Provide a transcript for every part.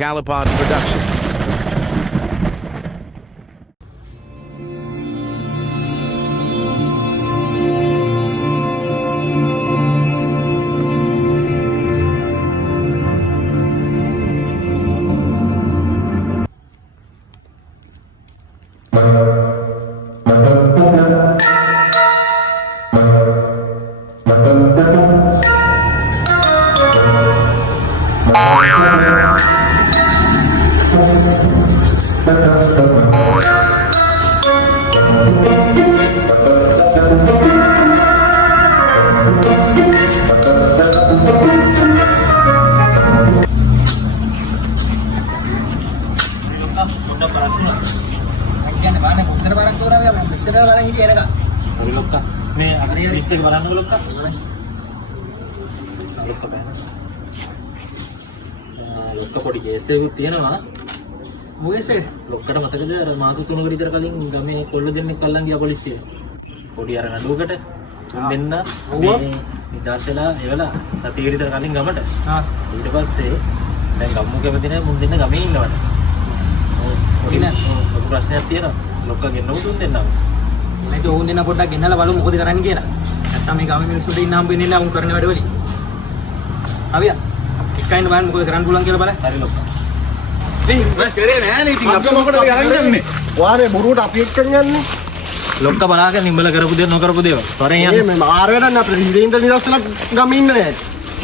Calipod production. පොඩි කේසයක් තියෙනවා මොකේසේ ලොක්කට මතකද අර මාස 3කට විතර කලින් ගමේ කොල්ල දෙන්නෙක් අල්ලන් ගියා පොලිසියට පොඩි අර නඩුවකට දෙන්න මේ නිදාසලා එවලා සතිය විතර කලින් ගමට ඊට පස්සේ දැන් ගම්මු කැමති නැහැ මුන් දෙන්න ගමේ ඉන්නවට පොඩි නෑ ප්‍රශ්නයක් තියෙනවා ලොක්කා ගෙන්නව තුන් දෙන්නා මේක ඕන් දෙන්න පොඩ්ඩක් ගෙන්නලා බලමු මොකද කරන්නේ කියලා නැත්තම් මේ ගමේ මිනිස්සුන්ට ඉන්න හම්බෙන්නේ නැහැ උන් කරන වැඩ වලින් අවියා එකයින් බලන්න මොකද කරන්න පුළුවන් කියලා බලන්න හරි ලොක්කා මේ කරේ නෑ නේ ඉතින් අප්ප මොකටද යන්නේ වාරේ බොරුවට අපි එක්කන් යන්නේ ලොක්කා බලාගෙන ඉඹල කරපු දේ නොකරපු දේවල් වරෙන් යන්නේ මේ මාර වෙනන්නේ අපිට ඉඳින්ද නිදස්සලා ගම ඉන්න නෑ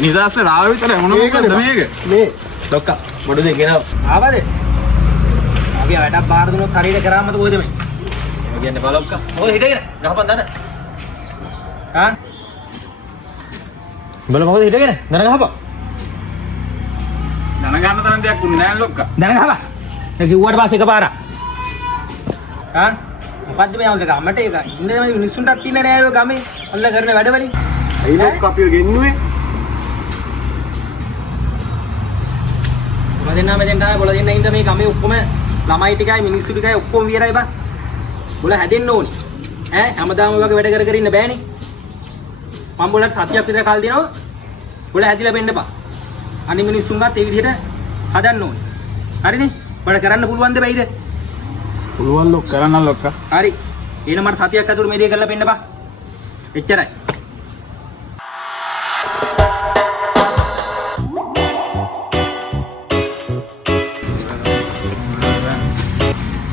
නිදස්සලා ආව විතරයි මොන මොකද මේක මේ ලොක්කා මොඩ දෙක ගෙනාව ආවද අපි වැඩක් බාර දුන්නොත් හරියට කරාමද කොහෙද මේ කියන්නේ බලොක්කා මොකද හිටගෙන ගහපන් දන්න හා බල මොකද හිටගෙන දන ගහපන් දන ගන්න තරම් දෙයක් උන්නේ නෑ ලොක්කා දන ගහපන් ඒ කිව්වට පස්සේ එකපාරක් හා මොකද්ද මේ අවුල ගමට ඒක ඉන්නේ මේ මිනිස්සුන්ටත් ඉන්නේ නෑ ඔය ගමේ අල්ල කරන වැඩ වලින් අයි ලොක්කා අපිව ගෙන්නුවේ මොකදෙන්නා මෙතෙන් තමයි බොල දෙන්න ඉඳ මේ ගමේ ඔක්කොම ළමයි ටිකයි මිනිස්සු ටිකයි ඔක්කොම විතරයි බා බොල හැදෙන්න ඕනි ඈ හැමදාම වගේ වැඩ කර කර ඉන්න බෑනේ මම බොලට සතියක් විතර කල් දෙනවා බොල හැදිලා වෙන්න බා අනිත් මිනිස්සුන්ගත් ඒ විදිහට හදන්න ඕනි හරිනේ බඩ කරන්න පුළුවන්ද බැයිද පුළුවන් ලොක් කරන්න ලොක්කා හරි එහෙනම් මට සතියක් අතුරු මේ දේ කරලා පෙන්න බා එච්චරයි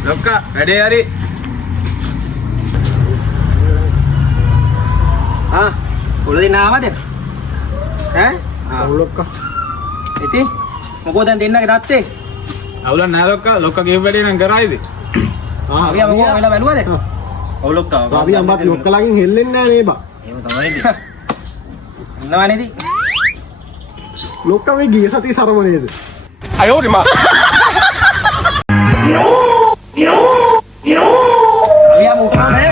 ලොක්කා වැඩේ හරි ආ උලදින ආවද ඈ ආ ලොක්කා ඉතින් මොකෝ දැන් දෙන්නගේ තාත්තේ අවුලක් නෑ ලොක්කා ලොක්කා ගේ වැඩේ නම් කරයිද ආ අපි මොකෝ වෙලා බැලුවද ඔව් ලොක්කා අපි අම්මත් ලොක්කලාගෙන් හෙල්ලෙන්නේ නෑ නේ බා එහෙම තමයිද ඉන්නවනේද ලොක්කා මේ ගිය සතිය සරමනේද අයෝ රිමා අවියා මොකෝ නේ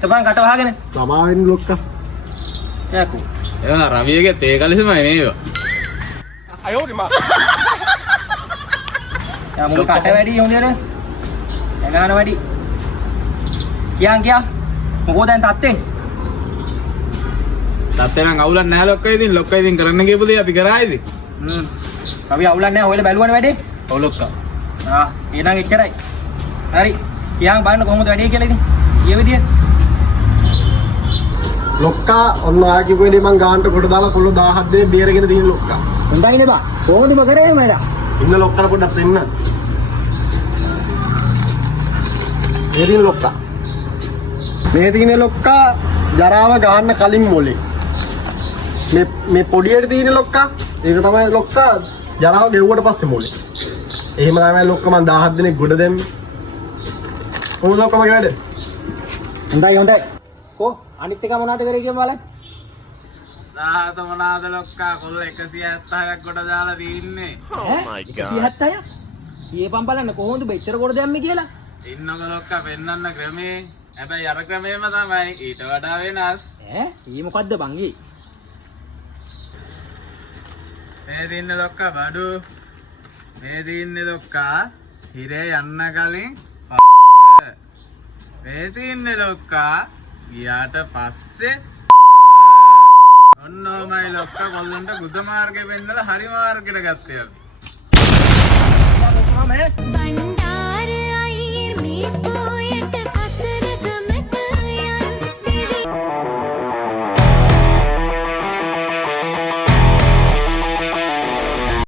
තපන් කට වහගෙන සමාවෙන් ලොක්කා යකෝ එයා රවියගේ තේ කලිසමයි මේවා අයෝ රිමා යා මොක කට වැඩි හොඳට එගාන වැඩි කියන් මොකෝ දැන් තාත්තේ නම් අවුලක් නැහැ ලොක්කා ඉතින් ලොක්කා ඉතින් කරන්න ගියපු දේ අපි කරායිද අපි අවුලක් නැහැ ඔයලා බැලුවනේ වැඩේ ඔව් ලොක්කා ආ එහෙනම් එච්චරයි හරි කියන් බලන්න කොහොමද වැඩේ කියලා ඉතින් ඊය විදිය ලොක්කා ඔන්න ආගේ වෙලේ මං ගාන්ට කොට දාලා කොල්ල 17 දෙනෙක් බේරගෙන දින ලොක්කා හොඳයිනේ බා කොහොමද කරේ මයිලා ඉන්න ලොක්කට පොඩ්ඩක් දෙන්න මේ දින ලොක්කා මේ දින ලොක්කා ජරාව ගහන්න කලින් මොලේ මේ පොඩියට තියෙන ලොක්කා ඒක තමයි ලොක්කා ජරාව ගෙව්වට පස්සේ මොලේ එහෙම තමයි ලොක්කා මං 17 දෙනෙක් ගොඩ දැම්මේ කොහොමද ලොක්කා මගේ වැඩ හොඳයි කො අනිත් එක මොනවාට වෙරේ කියමු බලන්න 17 මොනවාද ලොක්කා කොල්ල 176ක් කොට දාලා තින්නේ oh my god 176 ඊයපම් බලන්න කොහොමද මෙච්චර කොට දැම්මේ කියලා ඉන්නක ලොක්කා පෙන්නන්න ක්‍රමේ හැබැයි අර ක්‍රමෙම තමයි ඊට වඩා වෙනස් ඊ මොකද්ද බං මේ දින්නේ ලොක්කා බඩු මේ දින්නේ ලොක්කා හිරේ යන්න කලින් මේ දින්නේ ලොක්කා ගියාට පස්සේ ඔන්නෝමයි ලොක්කා කොල්ලන්ට බුද්ධ මාර්ගේ වෙන්නලා හරි මාර්ගෙට ගත්තේ අපි ඈ